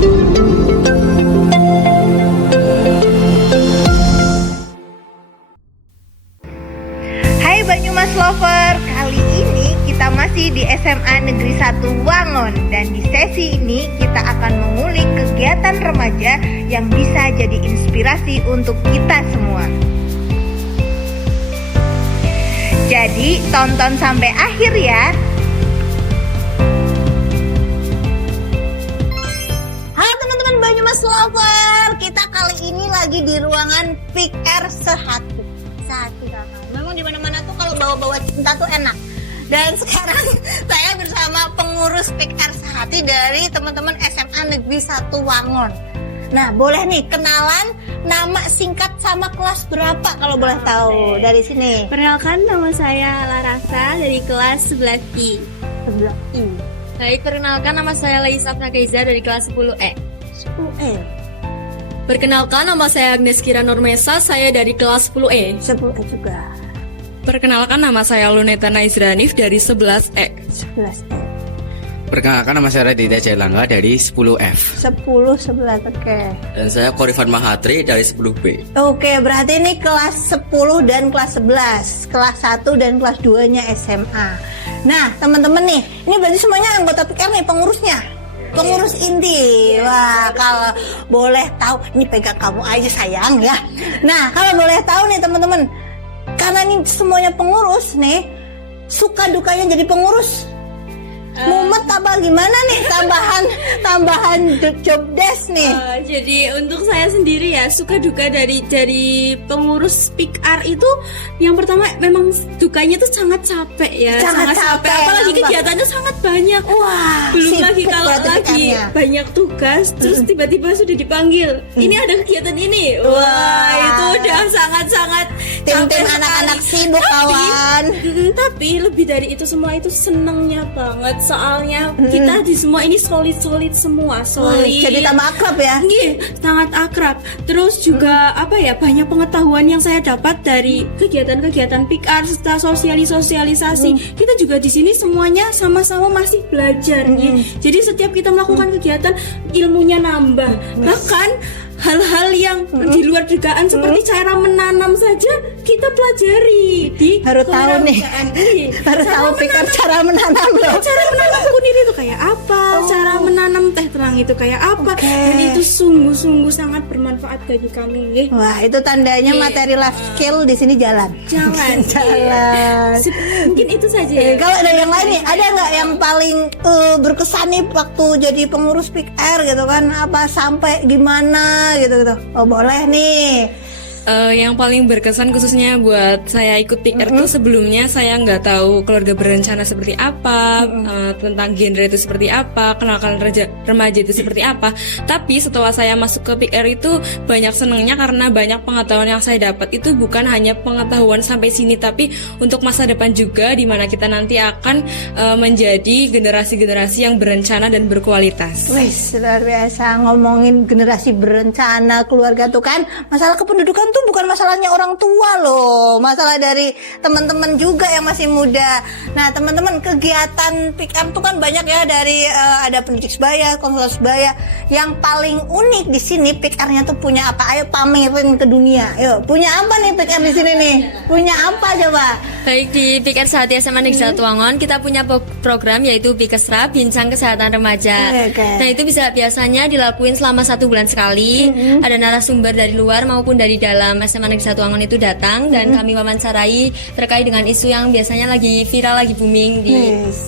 Hai Banyumas Lover, kali ini kita masih di SMA Negeri 1 Wangon. Dan di sesi ini kita akan mengulik kegiatan remaja yang bisa jadi inspirasi untuk kita semua. Jadi tonton sampai akhir ya. Halo teman-teman Banyumas Lover, kita kali ini lagi di ruangan PR Sehati. Memang di mana-mana tuh kalau bawa-bawa cinta tuh enak. Dan sekarang saya bersama pengurus PR Sehati dari teman-teman SMA Negeri 1 Wangon. Nah, boleh nih kenalan nama singkat sama kelas berapa kalau boleh tahu dari sini. Perkenalkan, nama saya Larasa dari kelas 11I. 11I. Baik, perkenalkan, nama saya Laisa Prakaiza dari kelas 10E. 10E. Perkenalkan, nama saya Agnes Kira Normesa, saya dari kelas 10E. 10E juga. Perkenalkan, nama saya Luneta Naizranif dari 11E. 11E. Perkenalkan, nama saya Raditya Jailangga dari 10F. 10, 11, oke. Dan saya Korifan Mahatri dari 10B. Oke, berarti ini kelas 10 dan kelas 11. Kelas 1 dan kelas 2-nya SMA. Nah, teman-teman nih, ini berarti semuanya anggota PR nih, pengurusnya. Pengurus inti. Wah, kalau boleh tahu, ini pegang kamu aja sayang ya. Nah, kalau boleh tahu nih teman-teman, karena ini semuanya pengurus nih, suka dukanya jadi pengurus. Mumet apa gimana nih tambahan job desk nih? Jadi untuk saya sendiri ya, suka duka dari pengurus PR itu, yang pertama memang dukanya tuh sangat capek ya, sangat capek. Apalagi kegiatannya sangat banyak. Wah, belum lagi kalau lagi PR-nya. banyak tugas, terus tiba-tiba sudah dipanggil. Ini ada kegiatan ini. Wah, itu udah sangat-sangat Tim-tim anak-anak sibuk kawan. Tapi lebih dari itu semua, itu senengnya banget. Soalnya kita di semua ini solid semua, solid. Jadi tambah akrab ya? Iya, sangat akrab. Terus juga apa ya, banyak pengetahuan yang saya dapat dari kegiatan-kegiatan PR serta sosialisasi. Kita juga di sini semuanya sama-sama masih belajar. Jadi setiap kita melakukan kegiatan, ilmunya nambah. Bahkan hal-hal yang di luar dugaan seperti cara menanam saja kita pelajari di Baru tahu nih. Baru tahu pikir cara menanam loh. Cara menanam kunir itu kayak apa, cara menanam teh terang itu kayak apa. Dan itu sungguh-sungguh sangat bermanfaat bagi kami. Wah, itu tandanya materi life skill di sini jalan. Jalan. Mungkin itu saja ya. Kalau ada yang lain nih, ada nggak yang paling berkesan nih waktu jadi pengurus PR gitu kan? Apa sampai gimana gitu? Oh, boleh nih. Yang paling berkesan khususnya buat saya ikut PR itu, sebelumnya saya nggak tahu keluarga berencana seperti apa, tentang genre itu seperti apa, kenalkan remaja itu seperti apa. Tapi setelah saya masuk ke PR itu banyak senangnya karena banyak pengetahuan yang saya dapat. Itu bukan hanya pengetahuan sampai sini, tapi untuk masa depan juga, di mana kita nanti akan menjadi generasi-generasi yang berencana dan berkualitas. Wih, luar biasa. Ngomongin generasi berencana, keluarga tuh kan, masalah kependudukan tuh bukan masalahnya orang tua loh, masalah dari teman-teman juga yang masih muda. Nah teman-teman, kegiatan PR tuh kan banyak ya, dari ada pendidik sebaya, konselor sebaya. Yang paling unik di sini PR-nya tuh punya apa? Ayo pamerin ke dunia. Ayo, punya apa nih PR di sini nih? Punya apa coba? Baik, di PR Sehati SMA Negeri 1 Wangon kita punya program yaitu Bikesra, Bincang Kesehatan Remaja. Nah itu biasanya dilakuin selama 1 bulan sekali. Ada narasumber dari luar maupun dari dalam SMA Negeri 1 Wangon itu datang dan kami wawancarai terkait dengan isu yang biasanya lagi viral, lagi booming di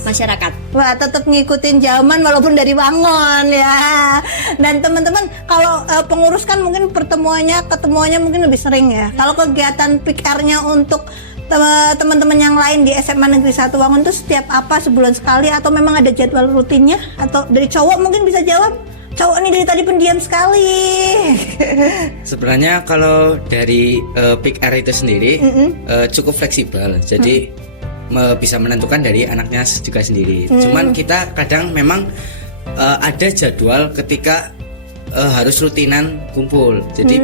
masyarakat. Wah, tetap ngikutin zaman walaupun dari Wangon ya. Dan teman-teman, kalau pengurus kan mungkin ketemuannya mungkin lebih sering ya. Kalau kegiatan PR-nya untuk teman-teman yang lain di SMA Negeri 1 Wangon itu setiap apa, sebulan sekali atau memang ada jadwal rutinnya? Atau dari cowok mungkin bisa jawab? Cowok nih dari tadi pendiam sekali. Sebenarnya kalau dari PR itu sendiri cukup fleksibel. Jadi bisa menentukan dari anaknya juga sendiri. Cuman kita kadang memang ada jadwal ketika harus rutinan kumpul. Jadi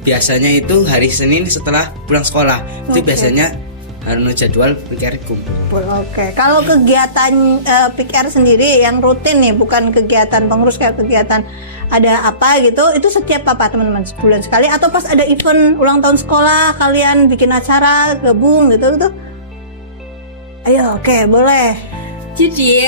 biasanya itu hari Senin setelah pulang sekolah. Itu biasanya jadwal pick R kumpul. Oke, kalau kegiatan Pick R sendiri yang rutin nih, bukan kegiatan pengurus kayak kegiatan ada apa gitu, itu setiap apa teman-teman? Sebulan sekali atau pas ada event ulang tahun sekolah kalian bikin acara gabung gitu? Ayo, oke, boleh. Jadi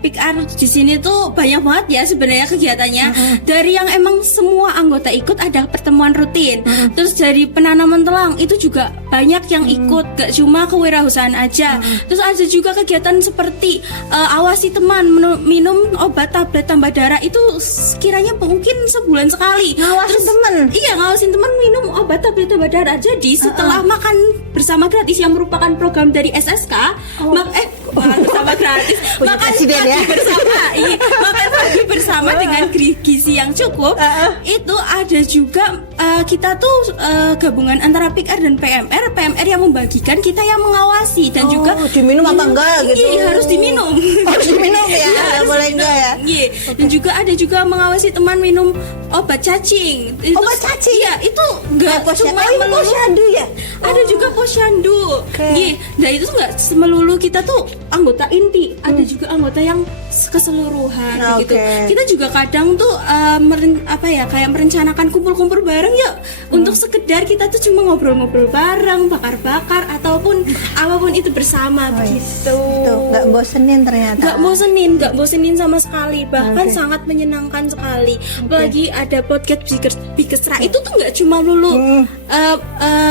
Pick R di sini tuh banyak banget ya sebenarnya kegiatannya. Dari yang emang semua anggota ikut ada pertemuan rutin. Terus dari penanaman telang itu juga banyak yang ikut, gak cuma kewirausahaan aja. Terus ada juga kegiatan seperti awasi teman minum obat tablet tambah darah, itu sekiranya mungkin sebulan sekali. Ngawasin temen? Iya, ngawasin teman minum obat tablet tambah darah. Jadi setelah makan bersama gratis yang merupakan program dari SSK, makan bersama gratis, Punya makan presiden pagi ya. bersama, iya, makan pagi bersama dengan gizi yang cukup. Itu ada juga kita tuh gabungan antara Pick R dan PMR. PMR yang membagikan, kita yang mengawasi, dan juga diminum apa enggak gitu? Iya, harus diminum. Harus diminum ya, Iya, nggak harus boleh diminum. enggak ya? Iya. Dan juga ada juga mengawasi teman minum obat cacing. Obat cacing? Iya, itu enggak cuma ini melulu. posyandu ya? Ada juga posyandu. Oke. Iya, nah itu nggak melulu kita tuh anggota inti, ada juga anggota yang keseluruhan gitu. Oke. Kita juga kadang tuh kayak merencanakan kumpul-kumpul bareng yuk, untuk sekedar kita tuh cuma ngobrol-ngobrol bareng, bakar-bakar ataupun apapun itu bersama gitu. Tuh, nggak bosenin ternyata. Nggak bosenin sama sekali, bahkan sangat menyenangkan sekali. Apalagi ada podcast Bikesra, itu tuh nggak cuma lulu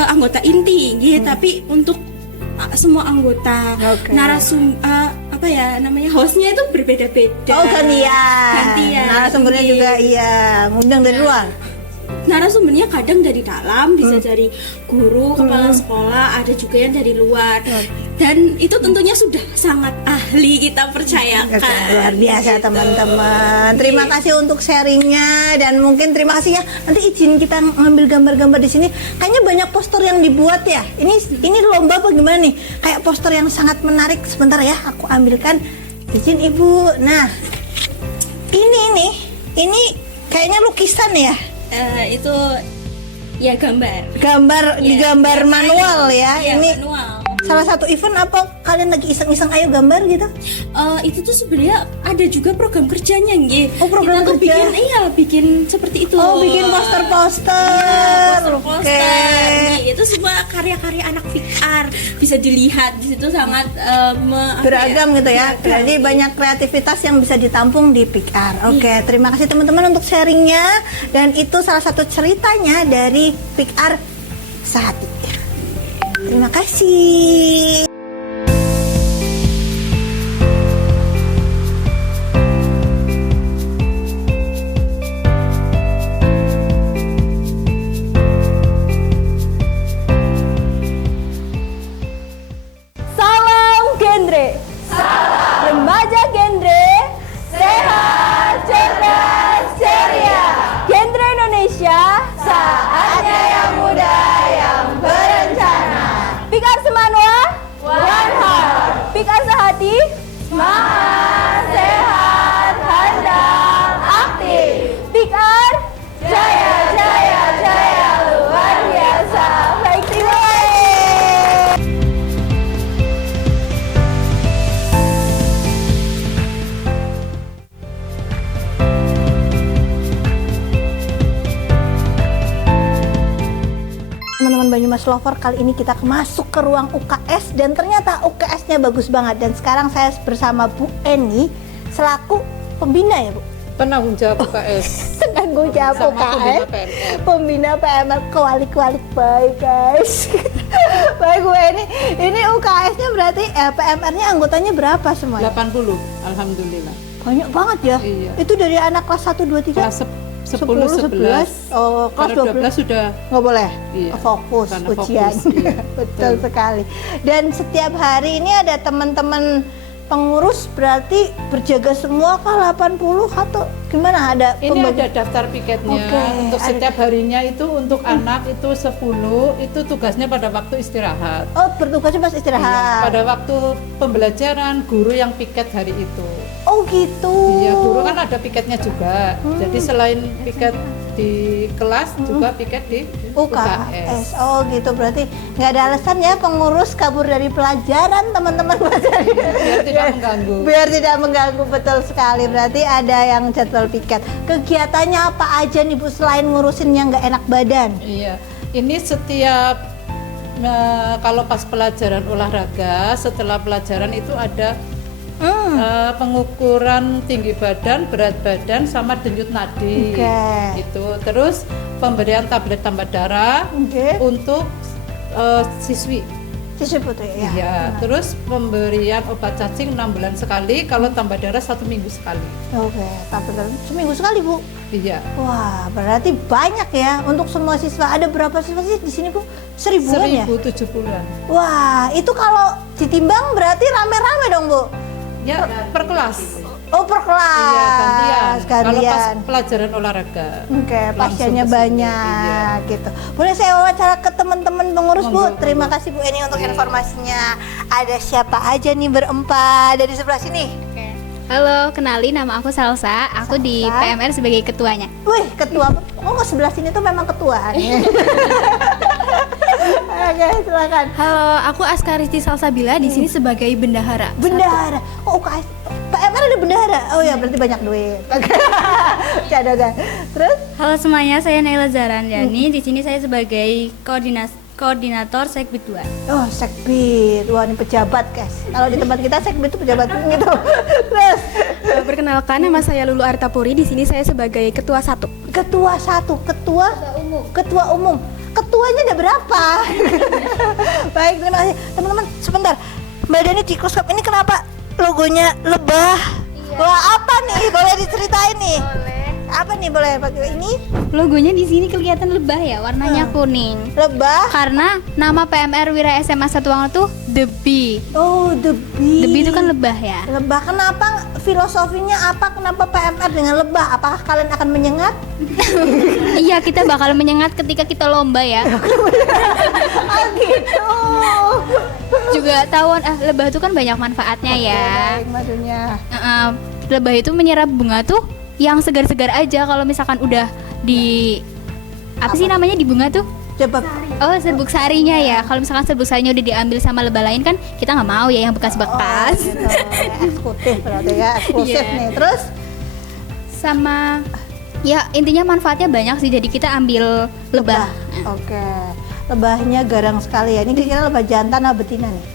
anggota inti, gitu, tapi untuk semua anggota. Oke. Hostnya itu berbeda-beda. Oh, gantian. Narasumbernya Iya. juga iya, ngundang dari luar. Narasumbernya kadang dari dalam, bisa dari guru, kepala sekolah, ada juga yang dari luar. Dan itu tentunya sudah sangat ahli, kita percayakan. Luar biasa teman-teman. Terima kasih untuk sharingnya, dan mungkin terima kasih ya. Nanti izin kita ngambil gambar-gambar di sini. Kayaknya banyak poster yang dibuat ya. Ini lomba apa gimana nih? Kayak poster yang sangat menarik. Sebentar ya, aku ambilkan. Izin Ibu. Nah, ini kayaknya lukisan ya. Itu ya gambar. Digambar manual ya. Iya, Ini manual. salah satu event apa kalian lagi iseng-iseng ayo gambar gitu? Itu tuh sebenarnya ada juga program kerjanya, nggih. Oh, program kita tuh kerja. bikin seperti itu. Oh, bikin poster-poster. Poster-poster. Oke. Itu semua karya-karya anak Pick R, bisa dilihat di situ sangat Beragam gitu ya. Jadi banyak kreativitas yang bisa ditampung di Pick R. Oke, terima kasih teman-teman untuk sharingnya, dan itu salah satu ceritanya dari Pick R Sehati. Terima kasih. Salam genre. Salam remaja genre. Sehat, cerdas, ceria. Genre Indonesia, saatnya yang muda yang berencana. Pick R Semanwa, one heart. Pick R Sehati, semangat, sehat, handal, aktif. Pick R, jaya, jaya, jaya, luar biasa. Baik, terima kasih. Teman-teman Banyumas Lover, kali ini kita masuk ke ruang UKS, dan ternyata UKS-nya bagus banget. Dan sekarang saya bersama Bu Eni selaku pembina ya Bu? Penanggung jawab UKS. Penanggung jawab Sama UKS, pembina PMR. pembina PMR, kualik-kualik baik guys. Baik Bu Eni, ini UKS-nya berarti PMR-nya anggotanya berapa semuanya? 80, alhamdulillah. Banyak banget ya? Iya. Itu dari anak kelas 1, 2, 3? Kelas 10, 11. Oh, kelas Kalau 12 sudah nggak boleh. Iya, Fokus karena ujian. fokus, iya. Betul sekali. Dan setiap hari ini ada teman-teman pengurus, berarti berjaga semua kah 80 atau gimana? Ada ini pembagi- ada daftar piketnya. Oke, Untuk ada- setiap harinya itu untuk anak itu 10, itu tugasnya pada waktu istirahat. Oh, bertugasnya pas istirahat. Iya, pada waktu pembelajaran guru yang piket hari itu. Oh gitu. Iya, guru kan ada piketnya juga. Jadi selain piket di kelas juga piket di UKS. Oh gitu, berarti nggak ada alasan ya pengurus kabur dari pelajaran teman-teman. Biar tidak mengganggu. Biar tidak mengganggu, betul sekali. Berarti ada yang jadwal piket. Kegiatannya apa aja nih Bu selain ngurusin yang nggak enak badan? Iya, ini setiap kalau pas pelajaran olahraga, setelah pelajaran itu ada pengukuran tinggi badan, berat badan, sama denyut nadi. Oke. Itu terus pemberian tablet tambah darah Oke. untuk siswi. Siswi putri ya. Iya, terus pemberian obat cacing 6 bulan sekali, kalau tambah darah 1 minggu sekali. Oke, tapi seminggu sekali Bu. Iya. Wah, berarti banyak ya untuk semua siswa. Ada berapa siswa sih di sini Bu? 1000-an ya? 1070-an. Wah, itu kalau ditimbang berarti rame-rame dong Bu? Ya, per kelas. Oh, per kelas. Iya, gantian. Kalau pas Gantian. pelajaran olahraga. Oke, langsung pasiennya ke sini, banyak iya. gitu. Boleh saya wawancara ke teman-teman pengurus Bu? Monggo, Terima kasih Bu Eni untuk informasinya. Ada siapa aja nih berempat dari sebelah sini? Halo, kenalin nama aku Salsa. Aku di Salsa. PMR sebagai ketuanya. Wih, ketua. Oh, sebelah sini tuh memang ketua. Oke, silakan. Halo, aku Askaristi Salsabila di sini sebagai bendahara. Bendahara. Oh, UKS. PMR ada bendahara. Oh ya, berarti banyak duit. Oke. Canda. Terus? Halo semuanya, saya Naila Zaranjani. Di sini saya sebagai koordinator Sekbid 2. Oh, sekbid. Wah, ini pejabat, guys. Kalau di tempat kita sekbid itu pejabat gitu. Terus Perkenalkan, nama saya Lulu Artapuri. Di sini saya sebagai ketua 1. ketua ketua umum. Ketuanya ada berapa? Baik, terima kasih. Teman-teman, sebentar. Mbak Dani Cikroskop ini kenapa logonya lebah? Wah, apa nih? Boleh diceritain nih? Apa nih, boleh pakai ini? Logonya di sini kelihatan lebah ya, warnanya kuning. Lebah. Karena nama PMR Wira SMA Satuwango tuh The Bee. Oh, the bee. The Bee itu kan lebah ya. Lebah. Kenapa filosofinya apa? Kenapa PMR dengan lebah? Apakah kalian akan menyengat? Iya, kita bakal menyengat ketika kita lomba ya. Oh gitu. Juga tahuan lebah itu kan banyak manfaatnya ya. Baik, maksudnya. Lebah itu menyerap bunga tuh yang segar-segar aja. Kalau misalkan udah di apa sih namanya di bunga tuh? Coba. Oh, serbuk sarinya ya. Kalau misalkan serbuk sarinya udah diambil sama lebah lain kan kita nggak mau ya yang bekas-bekas. Gitu. Eksekutif berarti ya, eksklusif Iya. nih. Terus Sama ya intinya manfaatnya banyak sih. Jadi kita ambil lebah. Oke. Lebahnya garang sekali ya. Ini kira-kira lebah jantan atau betina nih?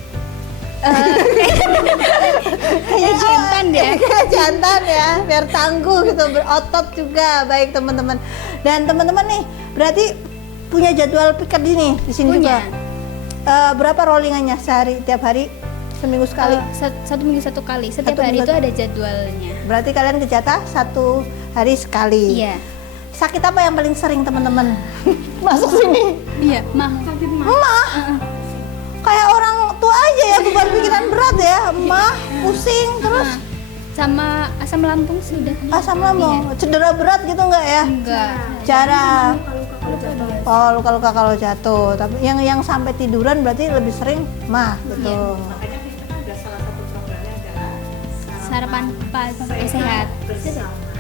Kayak jantan ya. Kayak jantan ya, biar tangguh gitu, berotot juga. Baik teman-teman. Dan teman-teman nih, berarti punya jadwal piket di sini Punya. juga. Berapa rollingannya sehari, tiap hari, seminggu sekali? Satu minggu satu kali. Setiap Satu hari minggu itu ada jadwalnya. Berarti kalian ke jatah 1 hari sekali. Iya. Sakit apa yang paling sering teman-teman masuk sini? Iya, mah. Emah. Kayak orang tua aja ya, beban pikiran berat ya. Emah, pusing terus Sama asam lambung sudah. asam lambung, cedera berat gitu enggak ya? Enggak. Cara oh luka-luka kalau jatuh, tapi yang sampai tiduran berarti lebih sering mah gitu. Sarapan pagi sehat.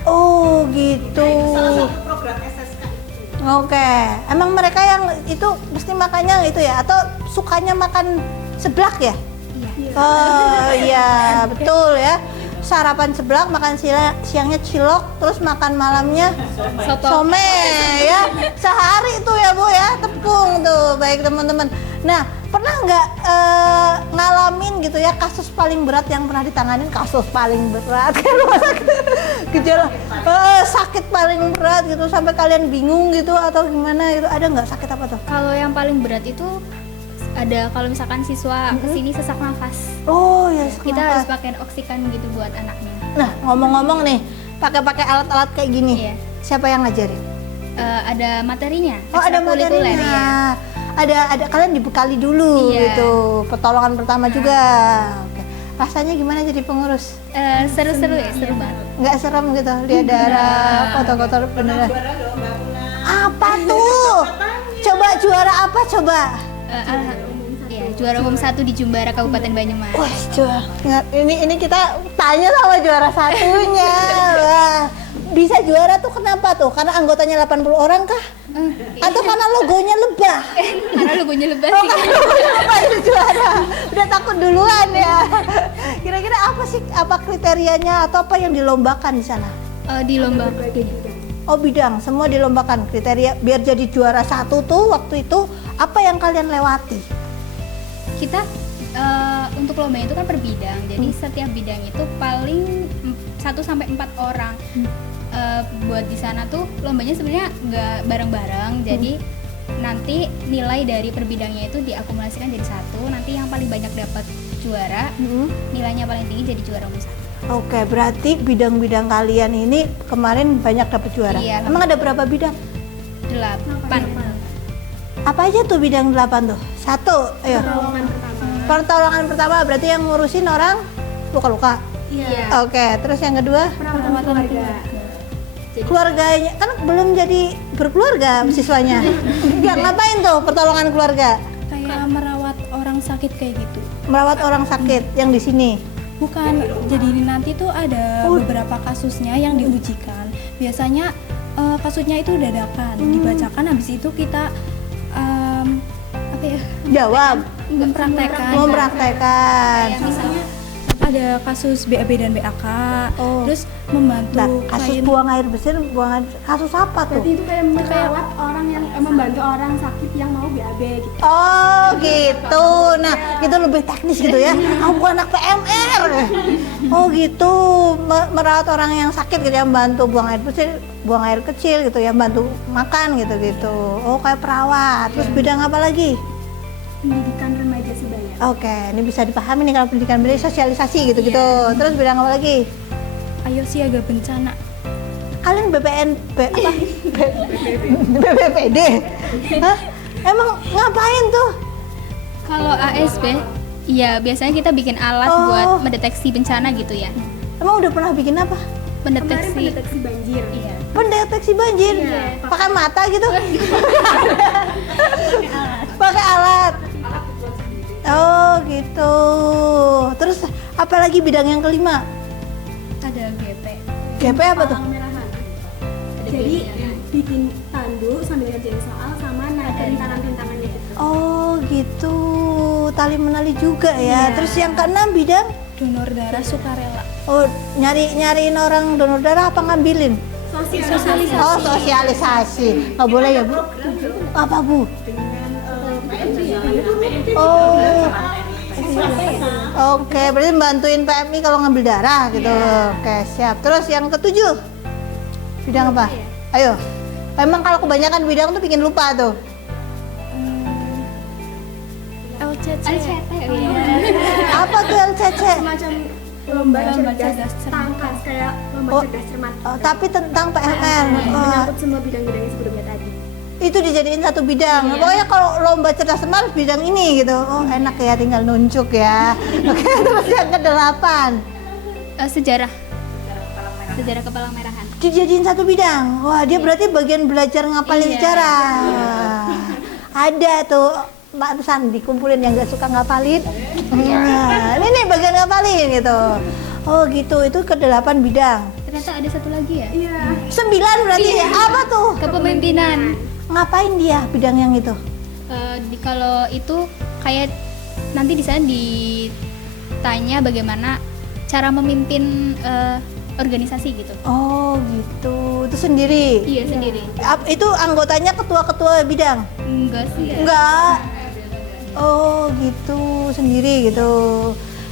Oh gitu. Oke, emang mereka yang itu mesti makannya itu ya, atau sukanya makan seblak ya? Oh iya betul ya. Sarapan seblak, makan siangnya cilok, terus makan malamnya some ya. Sehari itu ya Bu ya, tepung tuh. Baik teman-teman. Nah, pernah nggak ngalamin gitu ya kasus paling berat yang pernah ditanganin? Kasus paling berat kan rumah sakit, gejala sakit paling berat gitu sampai kalian bingung gitu atau gimana gitu, ada nggak sakit apa tuh? Kalau yang paling berat itu ada kalau misalkan siswa kesini sesak nafas. Oh ya, Kita harus pakai oksigen gitu buat anaknya. Nah, ngomong-ngomong nih, pakai alat-alat kayak gini, Iya. siapa yang ngajarin? Ada materinya. Oh, ada ekstrakurikuler, materinya. ya. Ada kalian dibekali dulu Iya. gitu, pertolongan pertama juga. Oke. Rasanya gimana jadi pengurus? Seru-seru ya, seru banget. Nggak serem gitu, lihat darah, kotor-kotor beneran. Apa tuh? Coba juara apa coba? Ya, juara umum 1 di Jumbara Kabupaten Banyumas. Wah, ini kita tanya sama juara satunya. Wah, bisa juara tuh kenapa tuh? Karena anggotanya 80 orang kah? Atau karena logonya lebah? Karena logonya lebah Oh, sih. karena logonya lebah itu juara. Udah takut duluan ya. Kira-kira apa sih, apa kriterianya atau apa yang dilombakan di sana? Di lomba Oh, bidang, semua dilombakan. Kriteria biar jadi juara 1 tuh waktu itu apa yang kalian lewati? kita untuk lomba itu kan per bidang. Jadi setiap bidang itu paling 1 sampai 4 orang. Buat di sana tuh lombanya sebenarnya nggak bareng-bareng. Jadi nanti nilai dari per bidangnya itu diakumulasikan jadi 1. Nanti yang paling banyak dapat juara, nilainya paling tinggi jadi juara umum 1. Oke, berarti bidang-bidang kalian ini kemarin banyak dapat juara. Iya, Emang ada berapa bidang? 8. Apa aja tuh bidang 8 tuh? 1, ayo. Pertolongan pertama berarti yang ngurusin orang luka-luka. Iya. Oke, terus yang kedua? Keluarganya kan belum jadi berkeluarga siswanya. Ya, ngapain tuh pertolongan keluarga? Kayak merawat orang sakit kayak gitu. Merawat orang sakit yang di sini. Bukan, jadi nanti tuh ada beberapa kasusnya yang diujikan. Biasanya kasusnya itu dadakan, dibacakan, habis itu kita apa ya? Jawab. Mempraktekkan. Mempraktekkan. Kayak misalnya Ada kasus BAB dan BAK, Oh. terus membantu Nah, kasus klien. buang air besar, buang air, kasus apa tuh? Itu kayak merawat orang yang membantu orang sakit yang mau BAB gitu. Oh gitu, nah itu lebih teknis gitu ya. Aku bukan anak PMR. Oh gitu, merawat orang yang sakit gitu ya, membantu buang air besar, buang air kecil gitu ya, bantu makan gitu. Oh kayak perawat. Terus bidang apa lagi? Pendidikan remaja sebaya. Oke, ini bisa dipahami nih kalau pendidikan beda sosialisasi gitu-gitu. Terus bidang apa lagi? Ayo siaga bencana. Kalian BPPD? Hah? Emang ngapain tuh? kalau ASB, ya biasanya kita bikin alat Oh. buat mendeteksi bencana gitu ya. Emang udah pernah bikin apa? Mendeteksi. Pendeteksi banjir. Iya. Pendeteksi banjir? Pakai mata gitu? Pakai alat. Oh gitu. Terus apa lagi bidang yang kelima? Ada GP. GP apa tuh? Merahan. Jadi bikin tandu sambil ngerjain soal sama nada rintangan-rintangannya gitu. Oh gitu. Tali menali juga ya. Terus yang keenam bidang? Donor darah sukarela. Oh, nyariin orang donor darah apa ngambilin? Sosialisasi. Oh, sosialisasi. Nggak boleh ya, Bu? Apa, Bu? Oh. Oke, berarti bantuin PMI kalau ngambil darah gitu. Oke, siap. Terus yang ketujuh, bidang apa? Ayo. Memang kalau kebanyakan bidang tuh bikin lupa tuh. LCC. Apa tuh LCC? Semacam lomba cerdas tangkas kayak lomba Oh. cerdas cermat. Oh, tapi tentang PMR. Oh, Menyangkut semua bidang-bidangnya sebelumnya tadi. itu dijadiin satu bidang. Pokoknya kalau lomba cerdas cermat harus bidang ini gitu. Oh, enak ya, tinggal nunjuk ya. Oke, terus yang ke-8. Sejarah. Sejarah Kepala Merahan. Dijadiin satu bidang. Wah, dia berarti bagian belajar ngapalin Iya. sejarah. Wah, ada tuh San dikumpulin yang gak suka ngapalin. Nah, ini nih bagian ngapalin gitu. Oh gitu, itu ke-8 bidang. Ternyata ada satu lagi ya. Iya. 9 berarti ya. Apa tuh? Kepemimpinan. Ngapain dia bidang yang itu? Kalau itu kayak nanti di sana ditanya bagaimana cara memimpin organisasi gitu. Oh gitu, itu sendiri. Iya sendiri. Itu anggotanya ketua-ketua bidang? Enggak sih. Enggak. Oh gitu, sendiri gitu.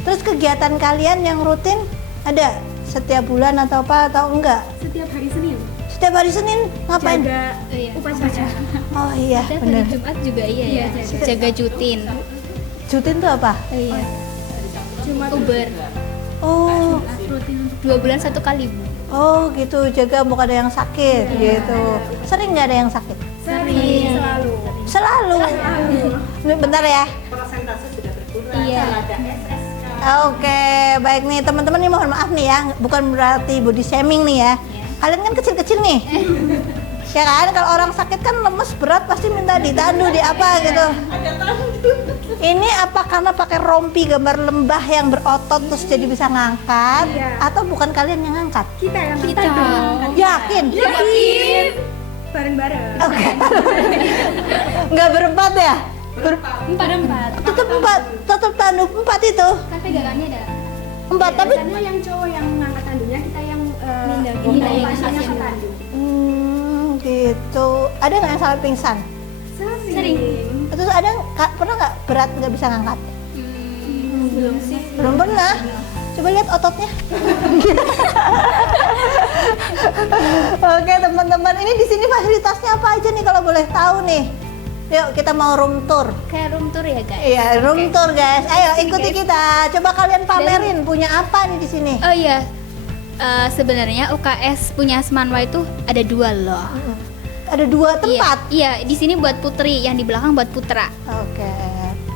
Terus kegiatan kalian yang rutin ada setiap bulan atau apa atau enggak? Setiap hari Senin Setiap hari Senin ngapain? jaga Iya. upacara. Oh iya, Setiap bener. hari Jumat juga iya ya. Jaga jutin. Jutin tuh apa? Iya. Jumat Uber. Oh, 2 bulan 1 kali, Bu. oh gitu, jaga mau ada yang sakit gitu. Sering nggak ada yang sakit? sering selalu. Selalu. Ini bentar ya. Iya. Oke, baik nih teman-teman, nih mohon maaf nih ya, bukan berarti body shaming nih ya. Kalian kan kecil-kecil nih. Ya kan, kalau orang sakit kan lemes berat pasti minta ditandu di apa gitu. Ini apa karena pakai rompi gambar lembah yang berotot terus jadi bisa ngangkat? Atau bukan kalian yang ngangkat? Kita yang Kita dong. Yakin? bareng-bareng. Oke. Nggak berempat ya? Empat. Tetap tandu 4 itu. Kan pegangannya ada. 4 tapi Biasanya yang cowok yang ngangkat tandunya, kita yang Nindangin pasien pasien. yang tandu. gitu. Ada nggak yang sampai pingsan? Sering. Terus ada pernah nggak berat nggak bisa ngangkat? Belum sih. Belum pernah. Coba lihat ototnya. Oke teman-teman, ini di sini fasilitasnya apa aja nih kalau boleh tahu nih? Yuk kita mau room tour. Kayak room tour ya guys. Iya room tour guys. Ayo ikuti kita. Coba kalian pamerin punya apa nih di sini? Oh iya. Sebenarnya UKS punya Asmanwa itu ada 2 loh. Ada 2 tempat. Iya, di sini buat putri, yang di belakang buat putra. Oke,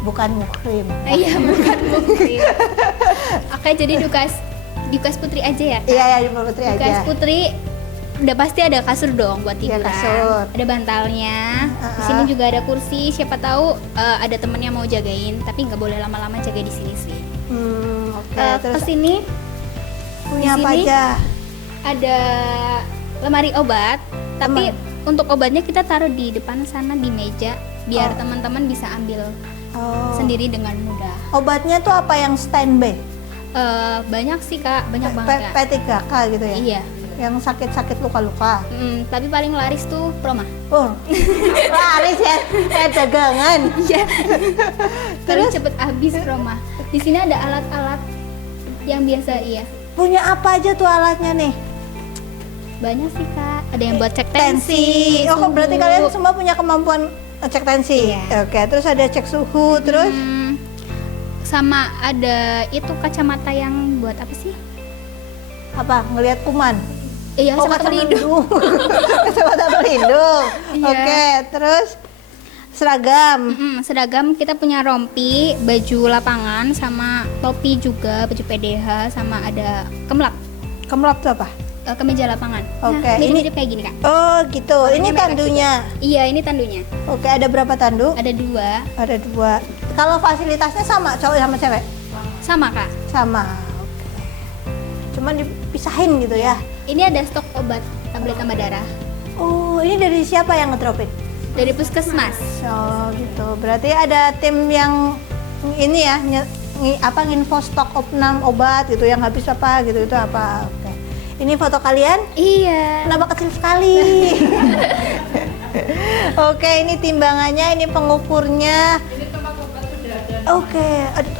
bukan muhrim. Iya, bukan putri. Oke, jadi di UKS putri aja ya. Iya ya di putri aja. UKS putri udah pasti ada kasur dong buat Iya, tiduran. kasur. Ada bantalnya. Di sini juga ada kursi. Siapa tahu ada temennya mau jagain, tapi nggak boleh lama-lama jaga di sini sih. Oke, terus Kesini punya di apa sini aja? ada lemari obat, tapi untuk obatnya kita taruh di depan sana di meja biar teman-teman bisa ambil Oh. sendiri dengan mudah. Obatnya tuh apa yang standby? Banyak sih kak, banyak banget kak. P3K gitu ya? Iya. Yang sakit-sakit luka-luka. Tapi paling laris tuh Proma. Oh, laris ya, kayak dagangan. Iya. Paling cepet habis Proma. Di sini ada alat-alat yang biasa iya. Punya apa aja tuh alatnya nih? Banyak sih kak. Ada yang buat cek tensi. Oh, suhu. berarti kalian semua punya kemampuan cek tensi. Iya. Oke, terus ada cek suhu, terus Sama ada itu kacamata yang buat apa sih? apa? Ngelihat kuman. Iya, Oh, kacamata pelindung. Kacamata pelindung. Iya. Oke, terus seragam. Seragam kita punya rompi, baju lapangan, sama topi juga, baju PDH, sama ada kemlap, Kemlap tuh apa? kemeja lapangan. Oke, Nah, ini- mirip kayak gini kak. Oh, gitu. Ini merah tandunya. Iya, ini tandunya. Oke, ada berapa tandu? Ada 2, Ada 2. Kalau fasilitasnya sama cowok sama cewek? sama kak. Sama. Oke. Cuman dipisahin gitu ya. Ini ada stok obat tablet tambah darah Oh, ini dari siapa yang ngedropin? dari puskesmas. Oh, gitu. Berarti ada tim yang ini ya, nginfo stok obat gitu yang habis apa gitu itu apa. Oke. Ini foto kalian? Iya. Kenapa kecil sekali? Oke, ini timbangannya, ini pengukurnya. Ini tempat obat sudah ada. Oke,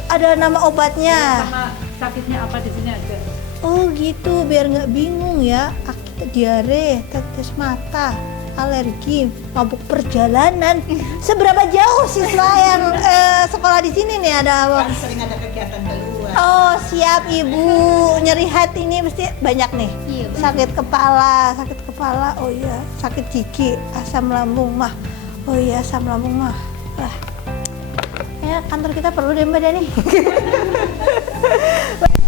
ada nama obatnya. Sama sakitnya apa di sini ada. Oh gitu, biar nggak bingung ya. Akit diare, tetes mata, alergi, mabuk perjalanan. Seberapa jauh siswa yang sekolah di sini nih ada? Sering ada kegiatan keluar. Oh siap ibu, nyeri hati ini mesti banyak nih. Iya, benar. Sakit kepala, oh iya, sakit gigi, asam lambung mah. Oh iya, asam lambung mah. Lah. Ya kantor kita perlu deh Mbak Dani.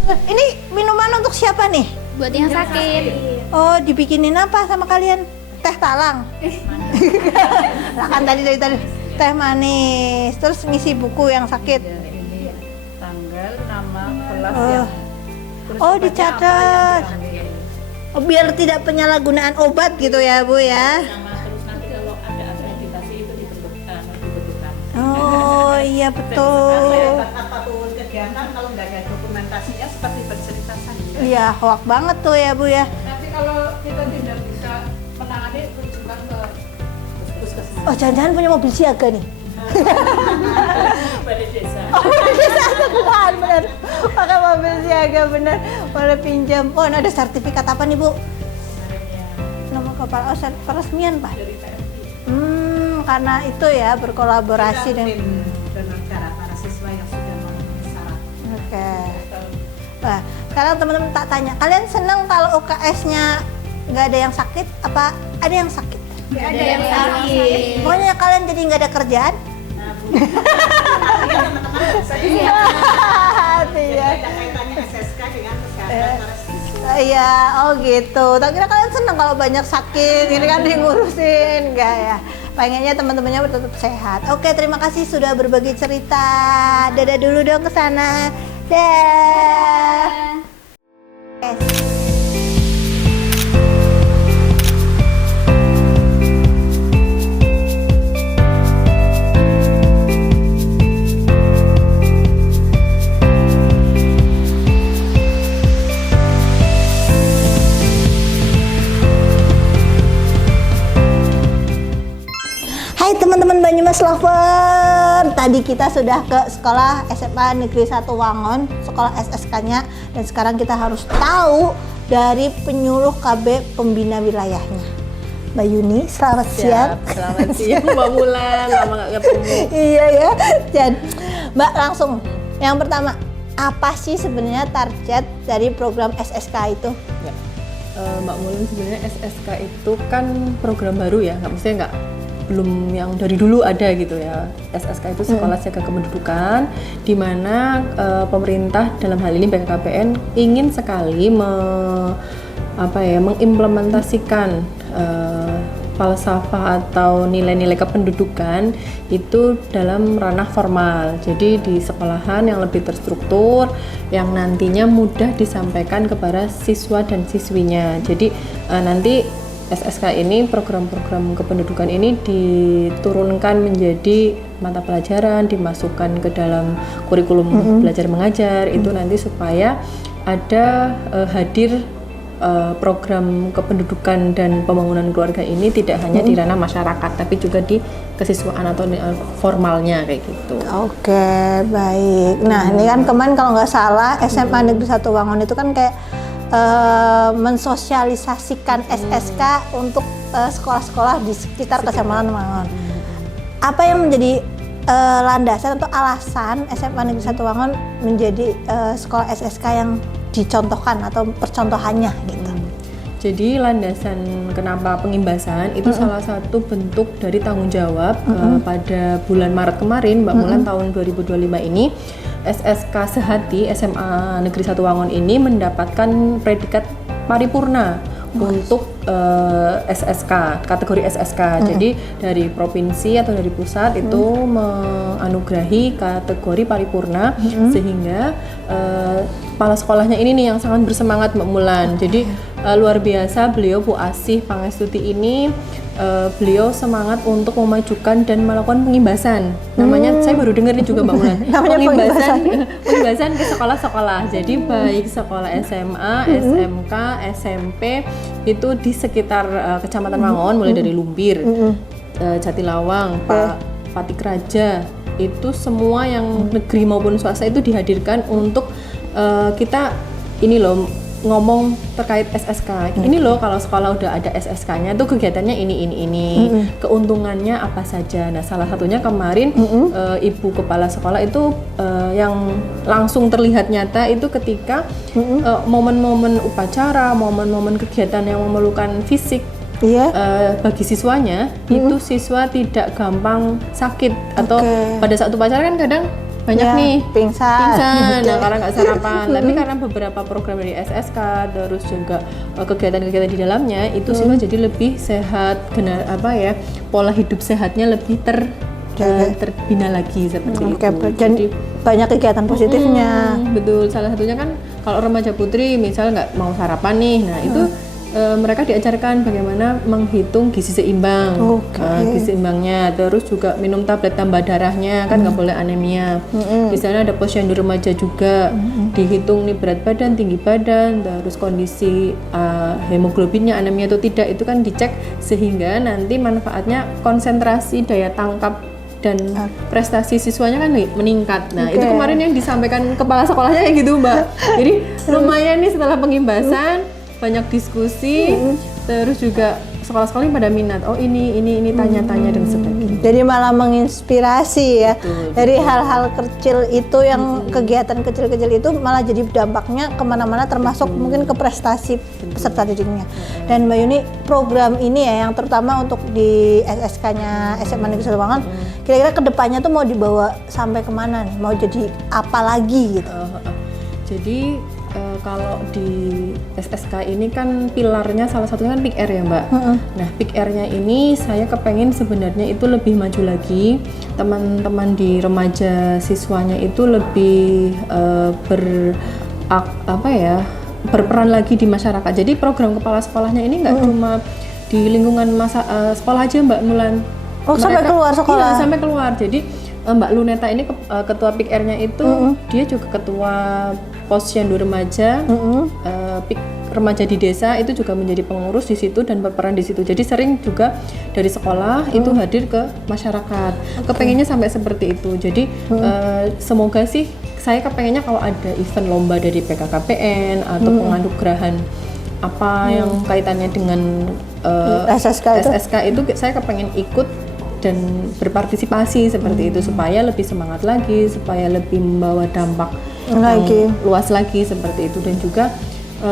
Ini minuman untuk siapa nih? Buat yang sakit. Oh, dibikinin apa sama kalian? Teh talang. Lah kan tadi dari teh manis. Terus ngisi buku yang sakit. Ya, ini tanggal, nama, kelas Oh. yang terus Oh, obatnya dicatat. apa yang diambil. Oh, biar tidak penyalahgunaan obat gitu ya, Bu ya. Nama terus nanti kalau ada akreditasi itu dibentukkan. Oh, iya betul. Apapun kegiatan kalau nggak ada dokumentasinya seperti bercerita saja. Iya, hoak banget tuh ya, Bu ya. Nanti kalau kita tidak bisa menangani rujukan ke puskesmas. Oh, jangan-jangan punya mobil siaga nih. Balai desa. Oh, bisa bukan bener. Pakai mobil siaga bener. Boleh pinjam. Oh, ini ada sertifikat apa nih, Bu? Nama kepala peresmian, Pak. Karena itu ya berkolaborasi dengan. Donor darah para siswa yang sudah memenuhi syarat. Oke. Nah, sekarang teman-teman tak tanya, kalian senang kalau UKS-nya nggak ada yang sakit? Apa ada yang sakit? Ada yang sakit. Pokoknya kalian jadi nggak ada kerjaan? Saya Iya. ada kaitannya SSK dengan kesehatan para siswa. Iya, oh gitu. Tak kira kalian seneng kalau banyak sakit, ini kan ngurusin, enggak ya? Pengennya teman-temannya tetap sehat. Oke, terima kasih sudah berbagi cerita. Dadah dulu dong ke sana. Dah. Hai teman-teman Banyumas Lover, tadi kita sudah ke sekolah SMA Negeri 1 Wangon, sekolah SSK-nya, dan sekarang kita harus tahu dari penyuluh KB pembina wilayahnya. Mbak Yuni, selamat siang. Selamat siang Mbak Mulan, lama gak ketemu. Iya ya, dan Mbak langsung, yang pertama, apa sih sebenarnya target dari program SSK itu? Ya. Mbak Mulan, sebenarnya SSK itu kan program baru ya, maksudnya belum yang dari dulu ada gitu ya. SSK itu Sekolah Siaga Kependudukan, di mana pemerintah dalam hal ini BKKBN ingin sekali mengimplementasikan falsafah atau nilai-nilai kependudukan itu dalam ranah formal. Jadi di sekolahan yang lebih terstruktur, yang nantinya mudah disampaikan kepada siswa dan siswinya. Jadi nanti SSK ini, program-program kependudukan ini diturunkan menjadi mata pelajaran, dimasukkan ke dalam kurikulum belajar mengajar, itu nanti supaya ada hadir program kependudukan dan pembangunan keluarga ini tidak hanya di ranah masyarakat, tapi juga di kesiswaan atau formalnya kayak gitu. Oke, baik. Nah, ini kan kemarin kalau nggak salah SMA Negeri 1 Wangon itu kan kayak mensosialisasikan SSK untuk sekolah-sekolah di sekitar Kecamatan Wangon. Apa yang menjadi landasan atau alasan SMA Negeri 1 Wangon menjadi sekolah SSK yang dicontohkan atau percontohannya gitu? Jadi landasan kenapa pengimbasan itu salah satu bentuk dari tanggung jawab pada bulan Maret kemarin, Mbak Mulan, tahun 2025 ini SSK Sehati SMA Negeri 1 Wangon ini mendapatkan predikat paripurna untuk SSK, kategori SSK. Jadi dari provinsi atau dari pusat itu menganugerahi kategori paripurna, sehingga kepala sekolahnya ini nih yang sangat bersemangat, Mbak Mulan. Jadi luar biasa, beliau Bu Asih Pangestuti ini beliau semangat untuk memajukan dan melakukan pengimbasan. Namanya saya baru dengar nih juga, Mbak Mulan. Pengimbasan ke sekolah-sekolah. Jadi baik sekolah SMA, SMK, SMP itu di sekitar Kecamatan Wangon, mulai dari Lumbir, Jatilawang, Patik Raja, itu semua yang negeri maupun swasta itu dihadirkan untuk kita ini loh ngomong terkait SSK. Ini loh kalau sekolah udah ada SSK-nya tuh kegiatannya ini. Keuntungannya apa saja. Nah, salah satunya kemarin Ibu Kepala Sekolah itu yang langsung terlihat nyata itu ketika momen-momen upacara, momen-momen kegiatan yang memerlukan fisik. Bagi siswanya itu siswa tidak gampang sakit atau pada saat upacara kan kadang banyak nih pingsan. Nah, karena nggak sarapan. Tapi karena beberapa program dari SSK, terus juga kegiatan-kegiatan di dalamnya itu siswa jadi lebih sehat, pola hidup sehatnya lebih terbina lagi seperti itu. Jadi banyak kegiatan positifnya. Betul. Salah satunya kan kalau remaja putri misal nggak mau sarapan nih, nah itu mereka diajarkan bagaimana menghitung gizi seimbang, gizi seimbangnya, terus juga minum tablet tambah darahnya, kan nggak boleh anemia. Di sana ada posyandu remaja juga, dihitung nih berat badan, tinggi badan, terus kondisi hemoglobinnya anemia atau tidak, itu kan dicek sehingga nanti manfaatnya konsentrasi, daya tangkap dan prestasi siswanya kan meningkat. Nah, itu kemarin yang disampaikan kepala sekolahnya kayak gitu, Mbak. Jadi lumayan nih setelah pengimbasan banyak diskusi, terus juga sekolah-sekolah pada minat. Oh ini tanya-tanya dan sebagainya. Jadi malah menginspirasi ya. Betul. Dari hal-hal kecil itu yang kegiatan kecil-kecil itu malah jadi dampaknya kemana-mana, termasuk mungkin ke prestasi peserta didiknya. Dan Mbak Yuni, program ini ya yang terutama untuk di SSK-nya SMA Negeri 1 Wangon, kira-kira kedepannya tuh mau dibawa sampai kemana nih? Mau jadi apa lagi gitu? Jadi kalau di SSK ini kan pilarnya salah satunya kan Peak Air ya Mbak. Nah Peak Air-nya ini saya kepengen sebenarnya itu lebih maju lagi, teman-teman di remaja siswanya itu lebih berperan lagi di masyarakat. Jadi program kepala sekolahnya ini nggak cuma di lingkungan sekolah aja Mbak Mulan. Sampai keluar sekolah. Iya, sampai keluar. Jadi Mbak Luneta ini ketua Peak Air-nya itu dia juga ketua Posyandu Remaja, remaja di desa itu juga menjadi pengurus di situ dan berperan di situ. Jadi sering juga dari sekolah itu hadir ke masyarakat. Kepengennya sampai seperti itu. Jadi semoga sih saya kepengennya kalau ada event lomba dari PKKPN atau penganugerahan apa yang kaitannya dengan SSK itu saya kepengen ikut dan berpartisipasi seperti itu supaya lebih semangat lagi, supaya lebih membawa dampak luas lagi seperti itu. Dan juga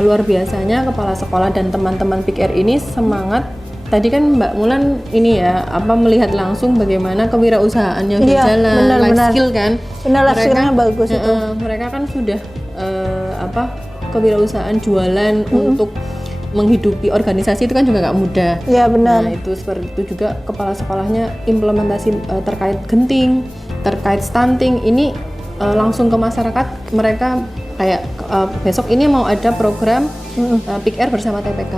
luar biasanya kepala sekolah dan teman-teman Peak Air ini semangat. Tadi kan Mbak Mulan ini ya melihat langsung bagaimana kewirausahaannya berjalan, life skill kan. Life skillnya bagus itu. Mereka kan sudah kewirausahaan jualan untuk menghidupi organisasi itu kan juga nggak mudah. Iya benar. Nah itu seperti itu juga kepala sekolahnya implementasi terkait genting, terkait stunting ini langsung ke masyarakat. Mereka kayak besok ini mau ada program Peak Air bersama TPK.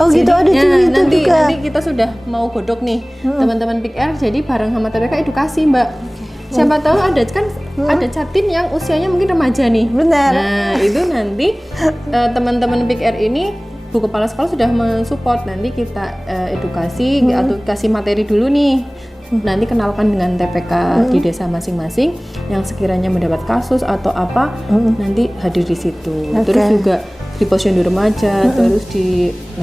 Oh gitu, ada nanti juga. Nanti kita sudah mau godok nih teman-teman Peak Air, jadi bareng sama TPK edukasi Mbak. Siapa tahu ada kan ada catin yang usianya mungkin remaja nih. Benar. Nah itu nanti teman-teman Peak Air ini Bu Kepala Sekolah sudah mensupport, nanti kita edukasi atau kasih materi dulu nih. Nanti kenalkan dengan TPK di desa masing-masing yang sekiranya mendapat kasus atau apa nanti hadir di situ. Terus juga di Posyandu Remaja, terus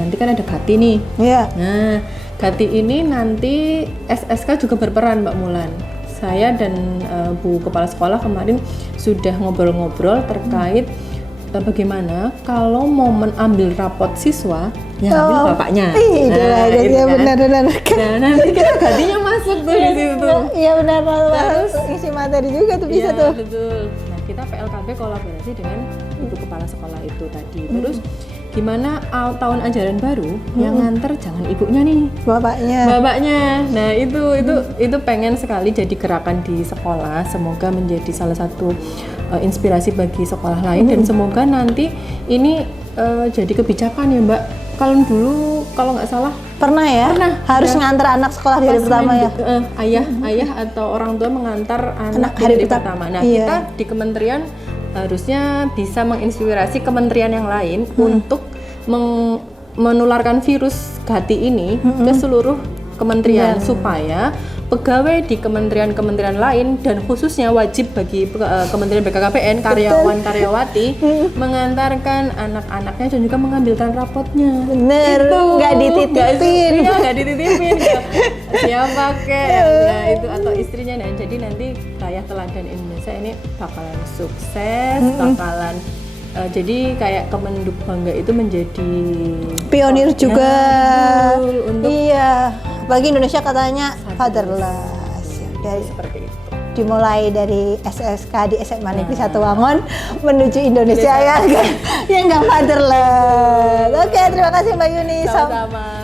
nanti kan ada Gati nih. Nah Gati ini nanti SSK juga berperan Mbak Mulan. Saya dan Bu Kepala Sekolah kemarin sudah ngobrol-ngobrol terkait bagaimana kalau momen ambil rapot siswa yang ambil bapaknya. Iya benar-benar. Nah nanti kita Gatinya masuk tuh di situ. Iya benar, terus isi materi juga tuh bisa tuh. Betul. Nah kita PLKB kolaborasi dengan Ibu Kepala Sekolah itu tadi. Terus gimana tahun ajaran baru yang nganter jangan ibunya nih, bapaknya. Nah itu pengen sekali jadi gerakan di sekolah. Semoga menjadi salah satu inspirasi bagi sekolah lain dan semoga nanti ini jadi kebijakan ya Mbak. Kalau dulu kalau nggak salah pernah harus ngantar anak sekolah di hari pertama ya. Ayah atau orang tua mengantar anak di hari pertama. Nah kita di kementerian harusnya bisa menginspirasi kementerian yang lain untuk menularkan virus Gati ini ke seluruh kementerian supaya pegawai di kementerian-kementerian lain dan khususnya wajib bagi Kementerian BKKBN karyawan-karyawati mengantarkan anak-anaknya dan juga mengambilkan rapotnya. Bener, nggak dititipin. Nggak dititipin. Siapa kek itu atau istrinya. Nah, jadi nanti Raya Teladan Indonesia ini bakalan sukses, bakalan jadi kayak Kemenduk Bangga itu menjadi pionir juga. Untuk bagi Indonesia katanya fatherless. Dari seperti itu. Dimulai dari SSK di SMA Negeri 1 Wangon menuju Indonesia yang nggak fatherless. Oke, terima kasih Mbak Yuni. Sama-sama.